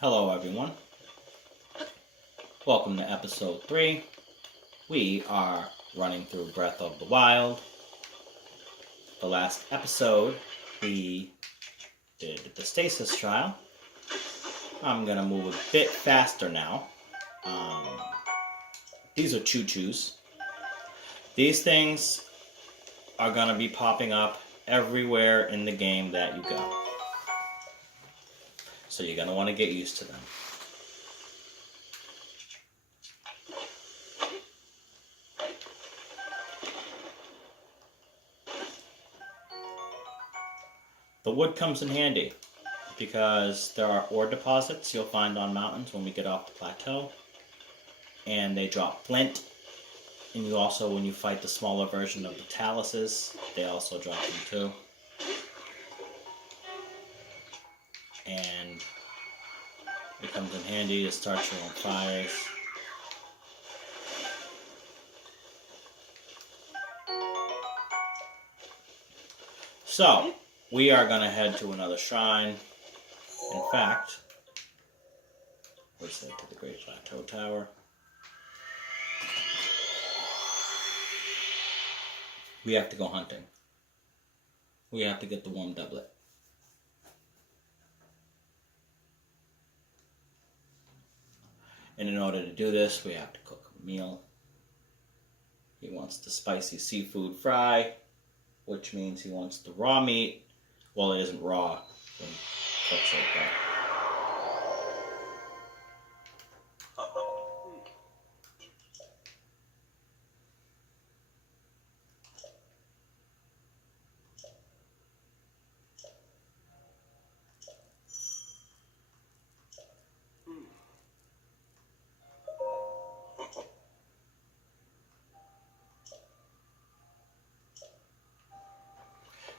Hello everyone. Welcome to episode 3. We are running through Breath of the Wild. The last episode we did the stasis trial. I'm going to move a bit faster now. These are choo-choos. These things are going to be popping up everywhere in the game that you go. So you're going to want to get used to them. The wood comes in handy because there are ore deposits you'll find on mountains when we get off the plateau. And they drop flint. And you also, when you fight the smaller version of the taluses, they also drop them too. And it comes in handy to start your own fires. So, we are going to head to another shrine. In fact, let's head to the Great Plateau Tower. We have to go hunting. We have to get the warm doublet. And in order to do this, we have to cook a meal. He wants the spicy seafood fry, which means he wants the raw meat. Well, it isn't raw when it cooks like that.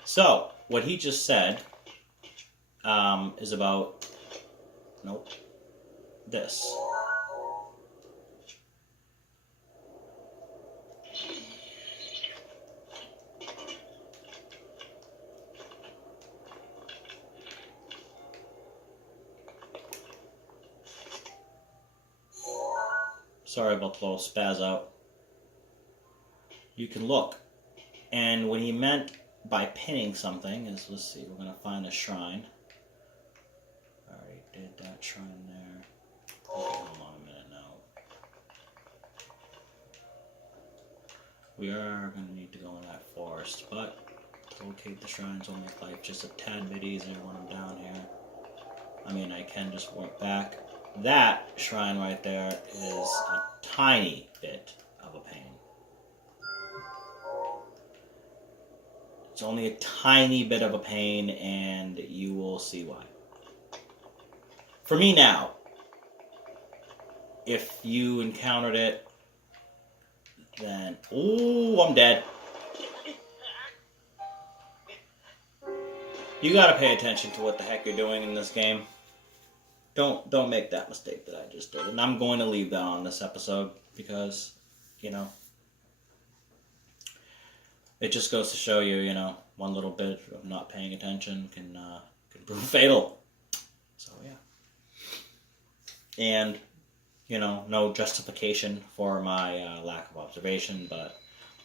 So, what he just said is about, this. Sorry about the little spaz out. You can look. And what he meant by pinning something is, let's see, we're going to find a shrine. Already did that shrine there. Okay, hold on a minute now. We are going to need to go in that forest, but to locate the shrines will make life just a tad bit easier when I'm down here. I mean, I can just walk back. That shrine right there is a tiny bit of a pain. It's only a tiny bit of a pain, and you will see why. For me now, if you encountered it, then... Ooh, I'm dead. You gotta pay attention to what the heck you're doing in this game. Don't make that mistake that I just did. And I'm going to leave that on this episode because, it just goes to show you, one little bit of not paying attention can prove fatal. So, yeah. And, no justification for my lack of observation, but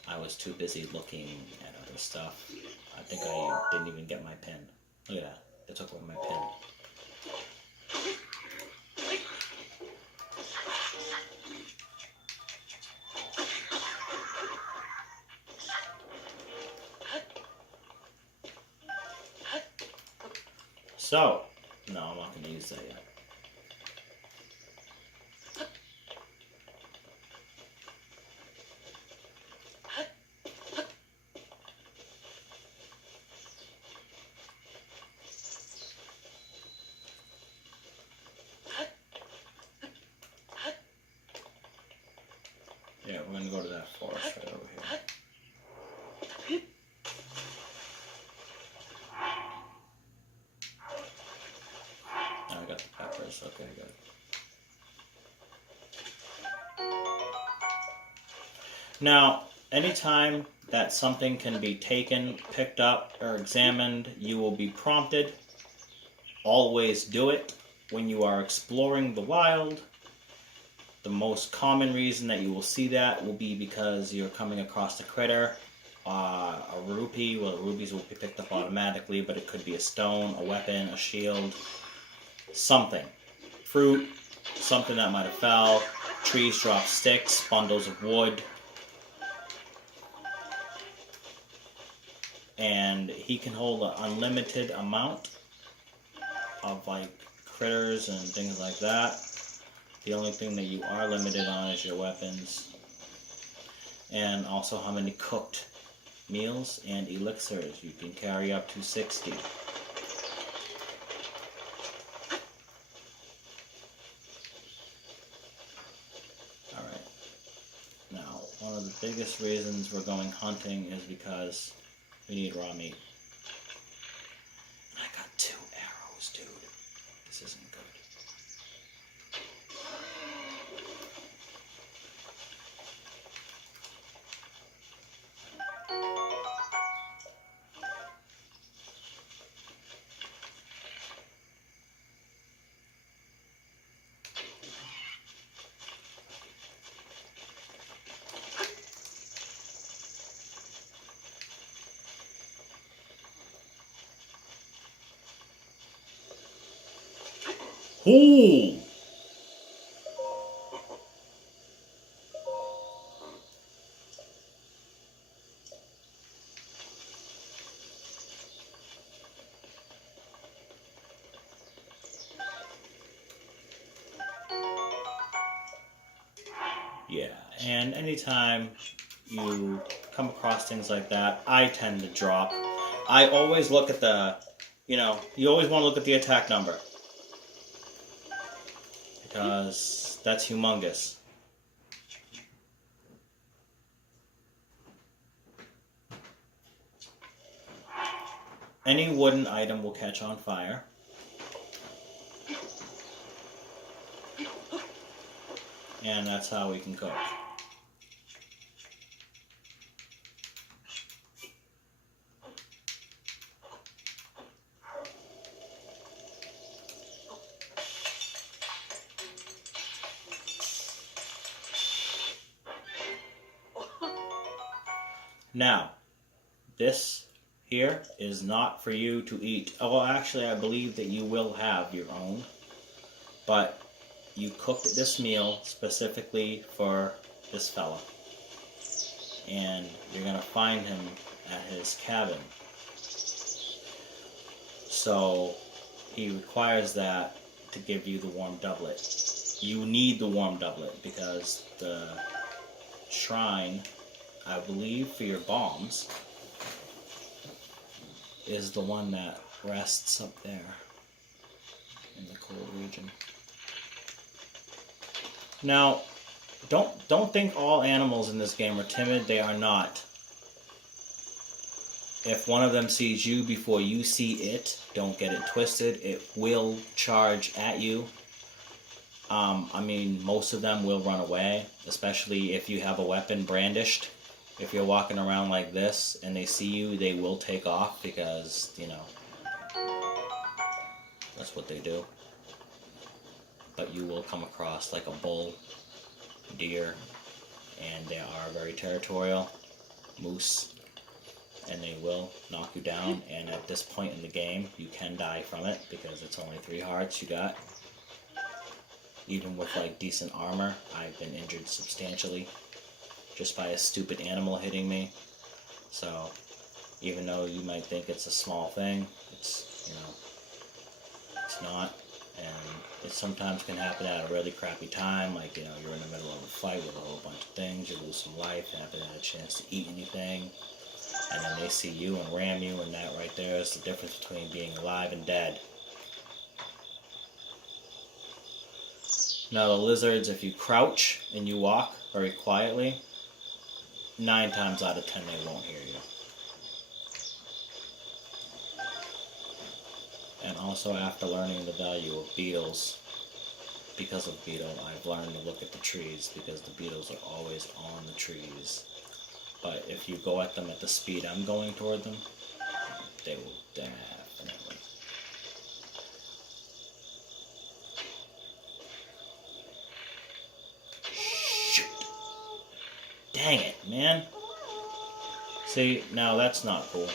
I was too busy looking at other stuff. I think I didn't even get my pin. Look at that. They took away my pin. So, no, I'm not going to use that yet. Yeah, we're going to go to that forest right over here. I got the peppers. Okay, good. Now, anytime that something can be taken, picked up, or examined, you will be prompted. Always do it. when you are exploring the wild, the most common reason that you will see that will be because you're coming across a critter, a rupee. Well, rupees will be picked up automatically, but it could be a stone, a weapon, a shield, something. Fruit, something that might have fell. Trees drop sticks, bundles of wood. And he can hold an unlimited amount of like critters and things like that. The only thing that you are limited on is your weapons. And also how many cooked meals and elixirs. You can carry up to 60. Alright. Now, one of the biggest reasons we're going hunting is because we need raw meat. I got 2 arrows, dude. This isn't good. Ooh! Yeah, and anytime you come across things like that, I tend to drop. I always look at the, you always want to look at the attack number. Because that's humongous. Any wooden item will catch on fire. And that's how we can cook. Now, this here is not for you to eat. Oh, well, actually, I believe that you will have your own. But you cooked this meal specifically for this fella. And you're going to find him at his cabin. So, he requires that to give you the warm doublet. You need the warm doublet because the shrine, I believe, for your bombs is the one that rests up there in the cold region. Now, don't think all animals in this game are timid. They are not. If one of them sees you before you see it, don't get it twisted. It will charge at you. I mean, most of them will run away, especially if you have a weapon brandished. If you're walking around like this and they see you, they will take off because, that's what they do. But you will come across like a bull, deer, and they are very territorial, moose, and they will knock you down. And at this point in the game, you can die from it because it's only 3 hearts you got. Even with like decent armor, I've been injured substantially just by a stupid animal hitting me. So, even though you might think it's a small thing, it's, it's not. And it sometimes can happen at a really crappy time, like, you're in the middle of a fight with a whole bunch of things, you lose some life, you haven't had a chance to eat anything, and then they see you and ram you, and that right there is the difference between being alive and dead. Now the lizards, if you crouch and you walk very quietly, 9 times out of 10 they won't hear you. And also, after learning the value of beetles, because of beetle, I've learned to look at the trees because the beetles are always on the trees. But if you go at them at the speed I'm going toward them, they will definitely. Dang it, man. See, now that's not cool.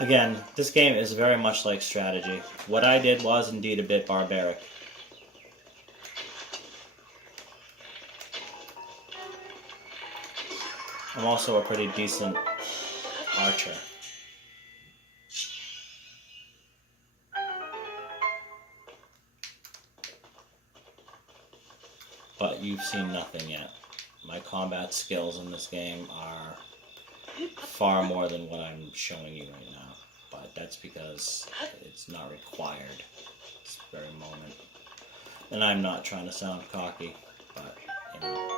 Again, this game is very much like strategy. What I did was indeed a bit barbaric. I'm also a pretty decent archer. But you've seen nothing yet. My combat skills in this game are far more than what I'm showing you right now. But that's because it's not required at this very moment. And I'm not trying to sound cocky, but, you know,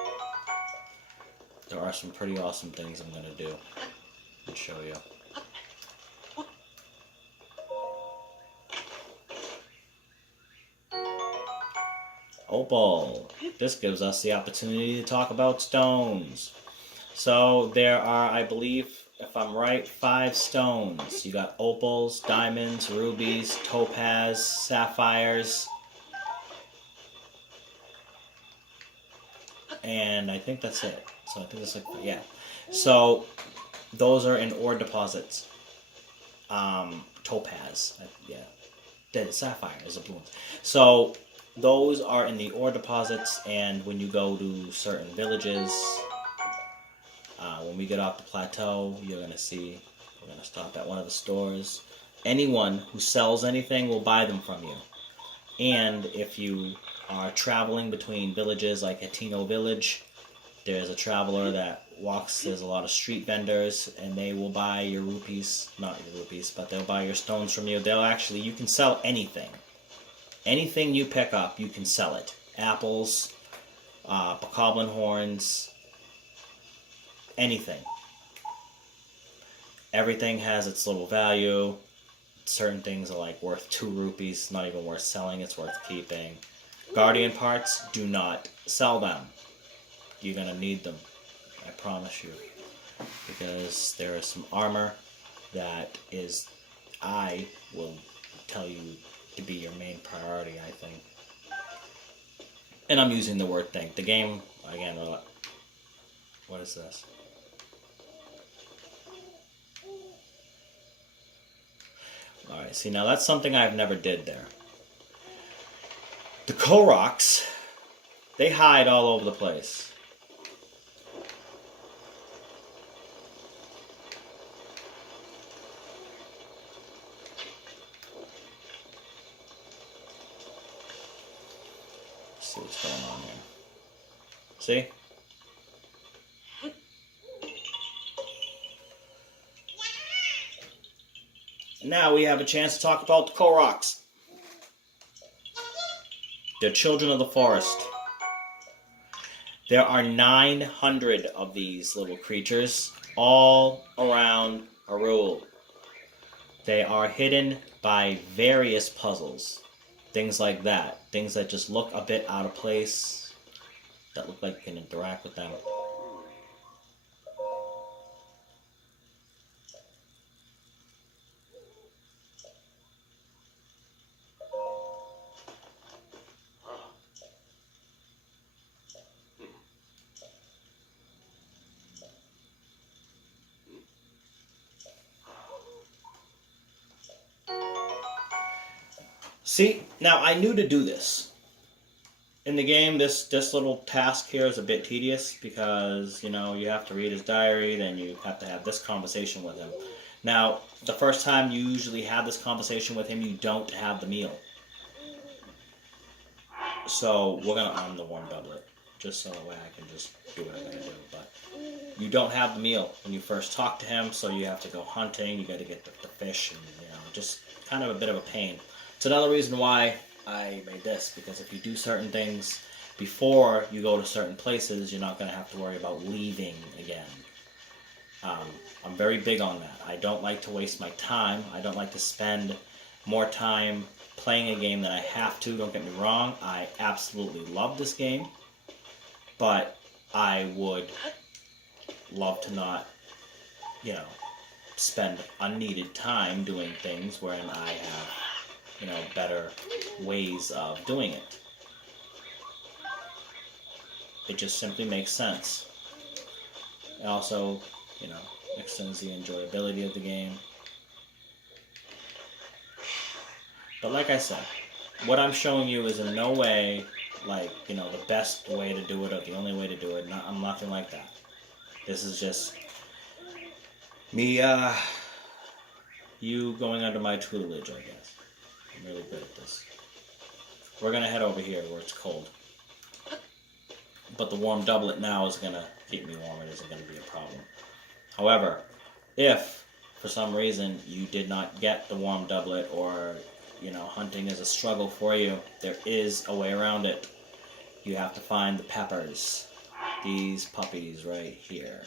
there are some pretty awesome things I'm going to do and show you. Opal. This gives us the opportunity to talk about stones. So there are, I believe, if I'm right, 5 stones. You got opals, diamonds, rubies, topaz, sapphires, and I think that's it. So I think it's like, yeah. So those are in ore deposits. Topaz, yeah. The sapphire is a blue one. So those are in the ore deposits, and when you go to certain villages, when we get off the plateau, you're going to see, we're going to stop at one of the stores. Anyone who sells anything will buy them from you. And if you are traveling between villages like Hatino Village, there's a traveler that walks, there's a lot of street vendors, and they will buy your rupees, not your rupees, but they'll buy your stones from you. They'll actually, you can sell anything. Anything you pick up, you can sell it. Apples, bokoblin horns, anything. Everything has its little value. Certain things are like worth 2 rupees, not even worth selling, it's worth keeping. Guardian parts, do not sell them. You're going to need them, I promise you. Because there is some armor that is, I will tell you to be your main priority, I think. And I'm using the word think. The game, again, what is this? Alright, see, now that's something I've never did there. The Koroks, they hide all over the place. Let's see what's going on here. See? Now we have a chance to talk about the Koroks. They're children of the forest. There are 900 of these little creatures all around Hyrule. They are hidden by various puzzles. Things like that. Things that just look a bit out of place. That look like you can interact with them. See, now I knew to do this. In the game, this little task here is a bit tedious because, you know, you have to read his diary, then you have to have this conversation with him. Now, the first time you usually have this conversation with him, you don't have the meal. So, I'm the warm doublet, just so that way I can just do what I gotta do. But you don't have the meal when you first talk to him, so you have to go hunting, you gotta get the fish, and, you know, just kind of a bit of a pain. It's another reason why I made this, because if you do certain things before you go to certain places, you're not going to have to worry about leaving again. I'm very big on that. I don't like to waste my time. I don't like to spend more time playing a game than I have to. Don't get me wrong. I absolutely love this game, but I would love to not, spend unneeded time doing things wherein I have, better ways of doing it. It just simply makes sense. It also, extends the enjoyability of the game. But like I said, what I'm showing you is in no way the best way to do it or the only way to do it. I'm nothing like that. This is just me, you going under my tutelage, I guess. I'm really good at this. We're going to head over here where it's cold. But the warm doublet now is going to keep me warm. It isn't going to be a problem. However, if for some reason you did not get the warm doublet or, hunting is a struggle for you, there is a way around it. You have to find the peppers. These puppies right here.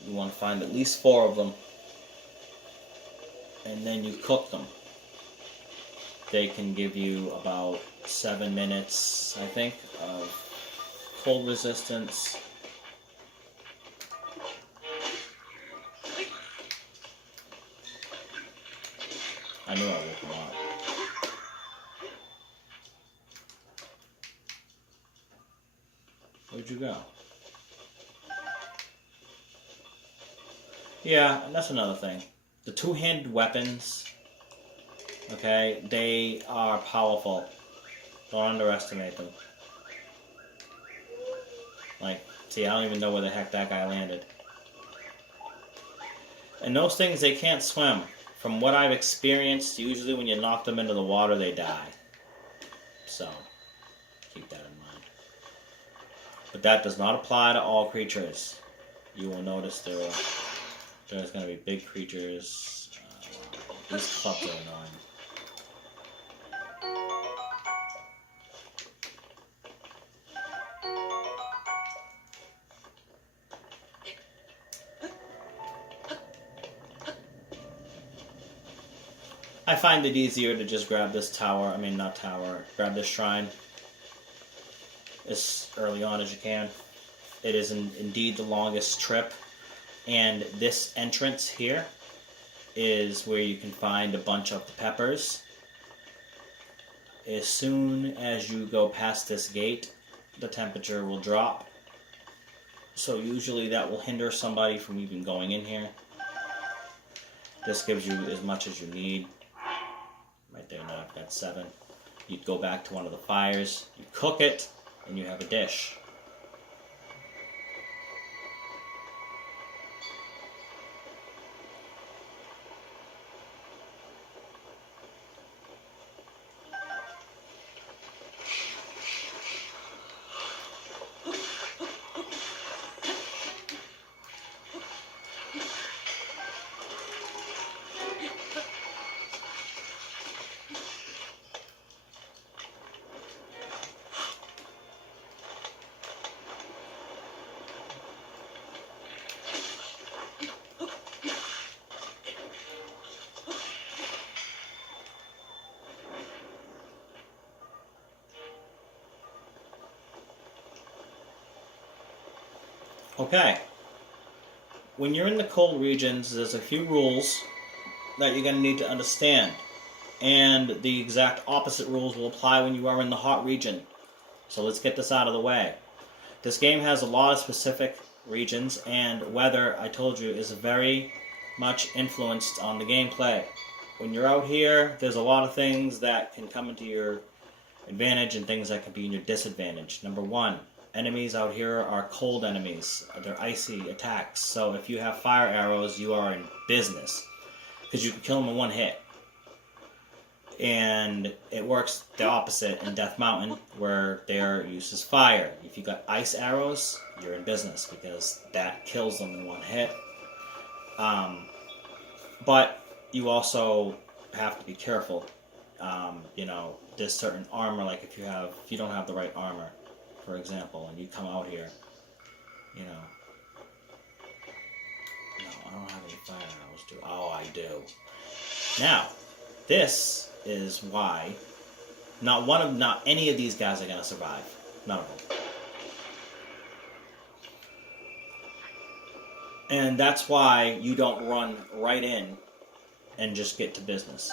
You want to find at least 4 of them. And then you cook them. They can give you about 7 minutes, I think, of cold resistance. I knew I woke them up. Where'd you go? Yeah, and that's another thing. The two-handed weapons, okay, they are powerful. Don't underestimate them. See, I don't even know where the heck that guy landed. And those things, they can't swim. From what I've experienced, usually when you knock them into the water, they die. So, keep that in mind. But that does not apply to all creatures. You will notice there's going to be big creatures. These clubs are annoying. I find it easier to just grab this grab this shrine as early on as you can. It is indeed the longest trip, and this entrance here is where you can find a bunch of the peppers. As soon as you go past this gate, the temperature will drop. So usually that will hinder somebody from even going in here. This gives you as much as you need. Right there now I've got 7. You'd go back to one of the fires, you cook it, and you have a dish. Okay. When you're in the cold regions, there's a few rules that you're going to need to understand. And the exact opposite rules will apply when you are in the hot region. So let's get this out of the way. This game has a lot of specific regions, and weather, I told you, is very much influenced on the gameplay. When you're out here, there's a lot of things that can come into your advantage and things that can be in your disadvantage. Number 1, enemies out here are cold enemies. They're icy attacks. So if you have fire arrows, you are in business, because you can kill them in one hit. And it works the opposite in Death Mountain, where their use is fire. If you got ice arrows, you're in business, because that kills them in one hit. But you also have to be careful. You know, there's certain armor, like if you don't have the right armor, for example, and you come out here, you know. No, I don't have any fire arrows, do I? Oh, I do. Now, this is why not any of these guys are gonna survive. None of them. And that's why you don't run right in and just get to business.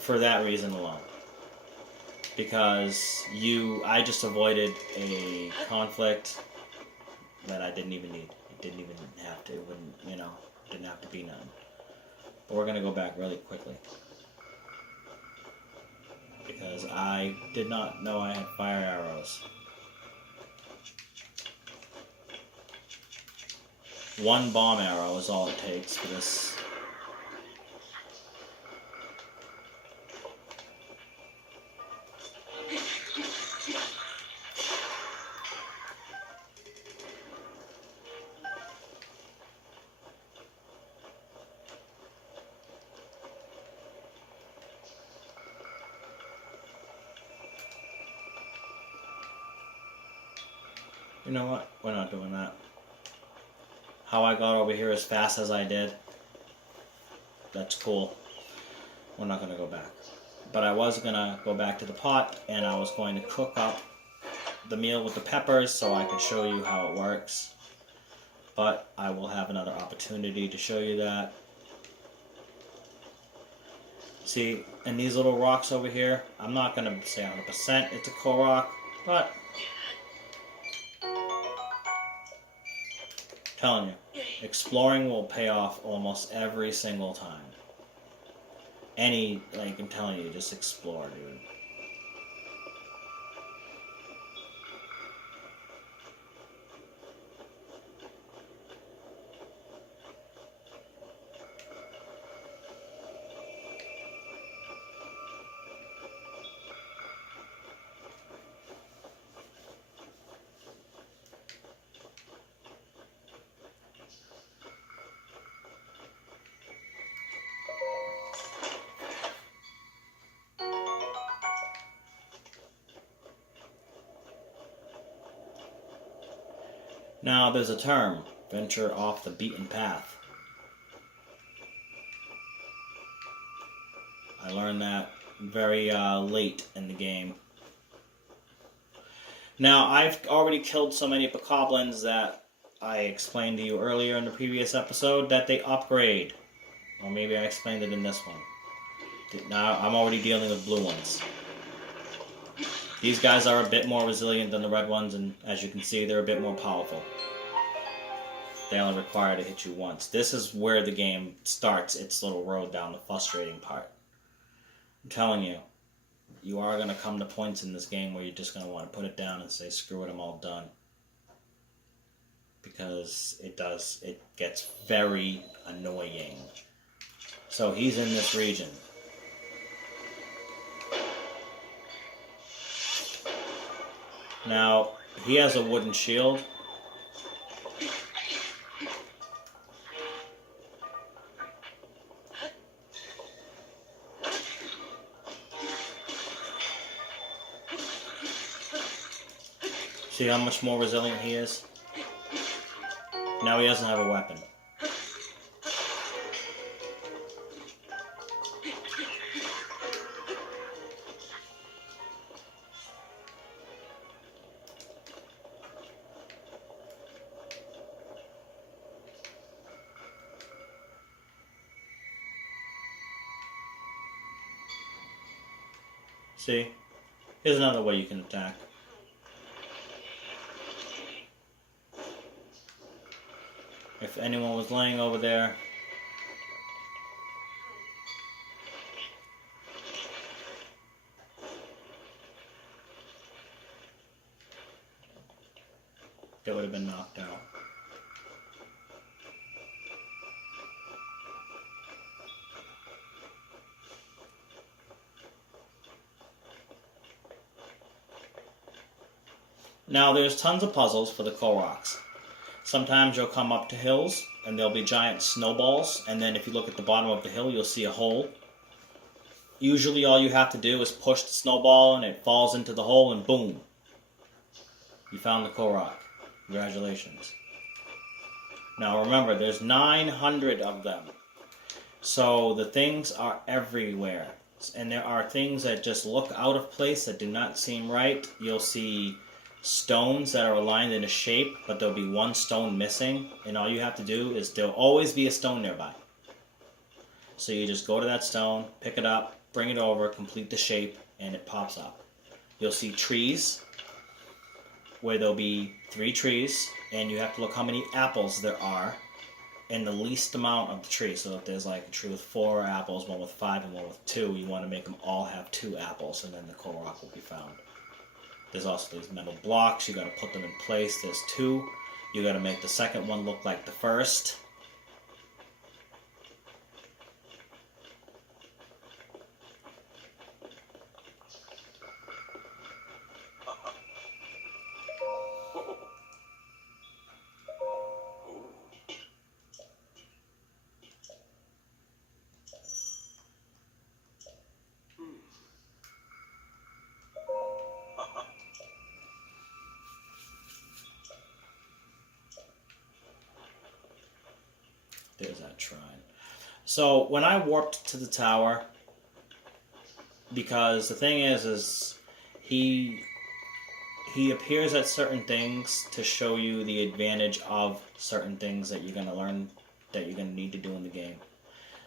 For that reason alone. Because I just avoided a conflict that I didn't even need. It didn't even have to, didn't have to be none. But we're going to go back really quickly. Because I did not know I had fire arrows. One bomb arrow is all it takes for this. You know what? We're not doing that. How I got over here as fast as I did, that's cool. We're not going to go back. But I was going to go back to the pot, and I was going to cook up the meal with the peppers so I could show you how it works. But I will have another opportunity to show you that. See, and these little rocks over here, I'm not going to say 100% it's a Korok, but telling you, exploring will pay off almost every single time. I'm telling you, just explore, dude. Now, there's a term, venture off the beaten path. I learned that very late in the game. Now, I've already killed so many bokoblins that I explained to you earlier in the previous episode that they upgrade. Or maybe I explained it in this one. Now, I'm already dealing with blue ones. These guys are a bit more resilient than the red ones, and as you can see, they're a bit more powerful. They only require to hit you once. This is where the game starts its little road down the frustrating part. I'm telling you, you are going to come to points in this game where you're just going to want to put it down and say, screw it, I'm all done. Because it gets very annoying. So he's in this region. Now, he has a wooden shield. See how much more resilient he is? Now he doesn't have a weapon. See? Here's another way you can attack. If anyone was laying over there, they would have been knocked out. Now there's tons of puzzles for the Koroks. Sometimes you'll come up to hills and there'll be giant snowballs, and then if you look at the bottom of the hill, you'll see a hole. Usually all you have to do is push the snowball and it falls into the hole, and boom, you found the Korok. Congratulations. Now remember, there's 900 of them. So the things are everywhere. And there are things that just look out of place that do not seem right. You'll see stones that are aligned in a shape, but there'll be one stone missing. And all you have to do is, there'll always be a stone nearby. So you just go to that stone, pick it up, bring it over, complete the shape, and it pops up. You'll see trees, where there'll be 3 trees, and you have to look how many apples there are in the least amount of the tree. So if there's like a tree with 4 apples, one with 5, and one with 2, you want to make them all have 2 apples, and then the Korok will be found. There's also these metal blocks, you got to put them in place. There's 2. You got to make the second one look like the first. There's that shrine. So when I warped to the tower, because the thing is he appears at certain things to show you the advantage of certain things that you're going to learn, that you're going to need to do in the game.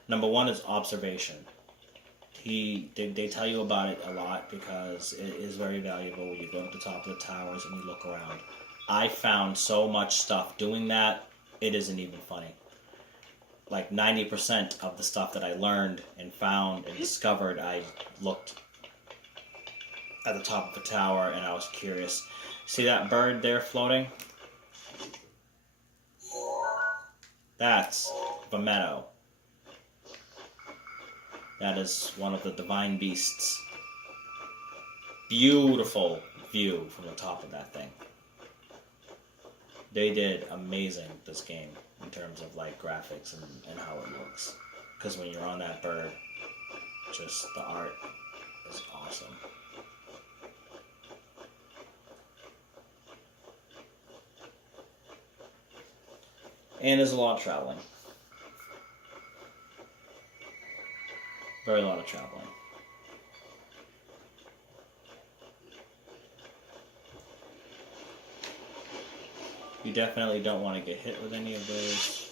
Number 1 is observation. They tell you about it a lot because it is very valuable when you go to the top of the towers and you look around. I found so much stuff doing that, it isn't even funny. Like 90% of the stuff that I learned and found and discovered, I looked at the top of the tower and I was curious. See that bird there floating? That's Vametto. That is one of the divine beasts. Beautiful view from the top of that thing. They did amazing this game in terms of like graphics and how it looks. Because when you're on that bird, just the art is awesome. And there's a lot of traveling. Very lot of traveling. You definitely don't want to get hit with any of those.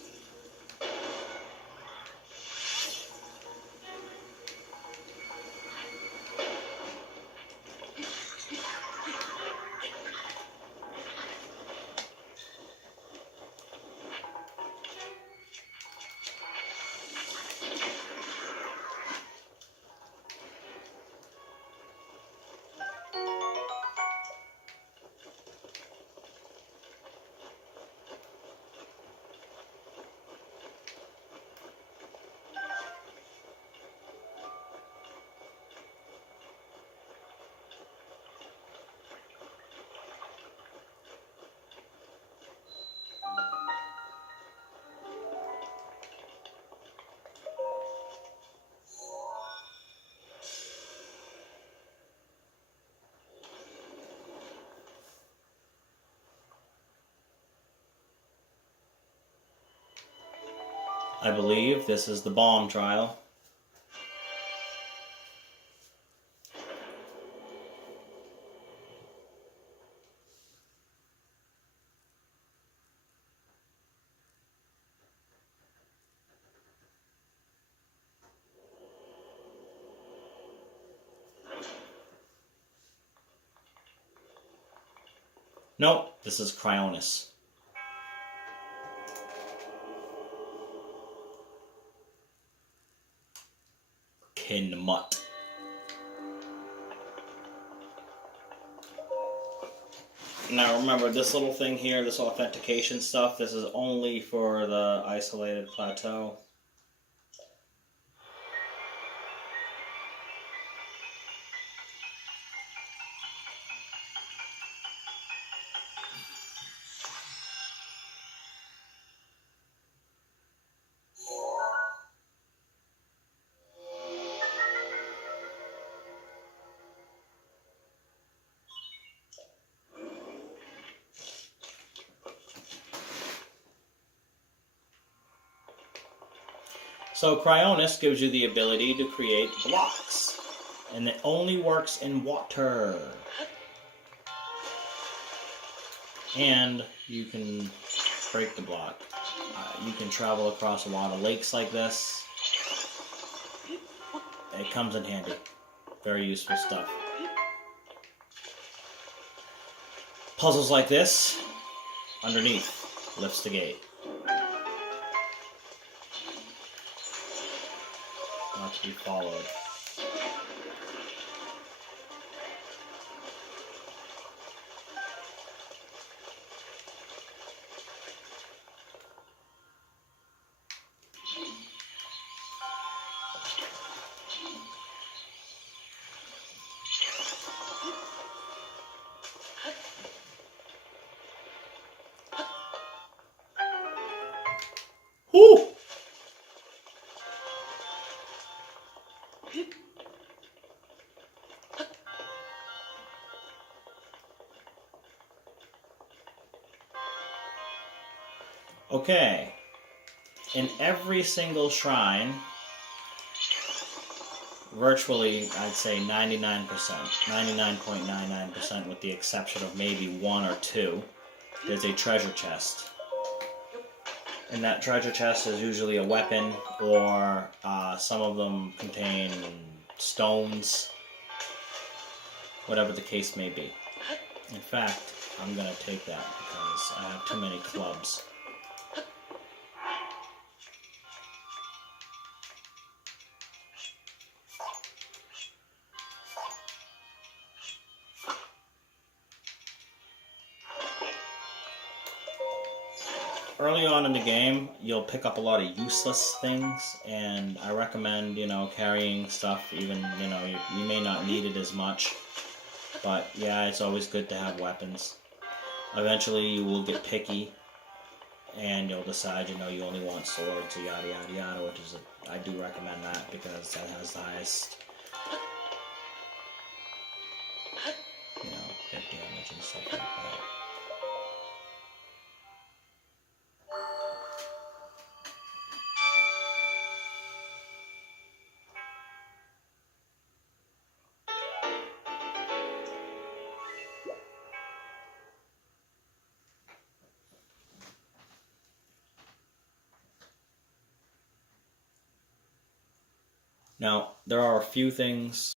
I believe this is the bomb trial. Nope, this is Cryonis. Kinmut. Now remember, this little thing here, this authentication stuff, this is only for the isolated plateau. So Cryonis gives you the ability to create blocks. And it only works in water. And you can break the block. You can travel across a lot of lakes like this. It comes in handy. Very useful stuff. Puzzles like this, underneath, lifts the gate. Not to be followed. Woo! Okay. In every single shrine, virtually, I'd say 99%, 99.99% with the exception of maybe 1 or 2, there's a treasure chest. And that treasure chest is usually a weapon, or some of them contain stones, whatever the case may be. In fact, I'm going to take that because I have too many clubs. Early on in the game, you'll pick up a lot of useless things, and I recommend, carrying stuff, even, you may not need it as much, but yeah, it's always good to have weapons. Eventually, you will get picky, and you'll decide, you only want swords, or yada yada yada, which is, I do recommend that, because that has the highest, hit damage and stuff like that. Now, there are a few things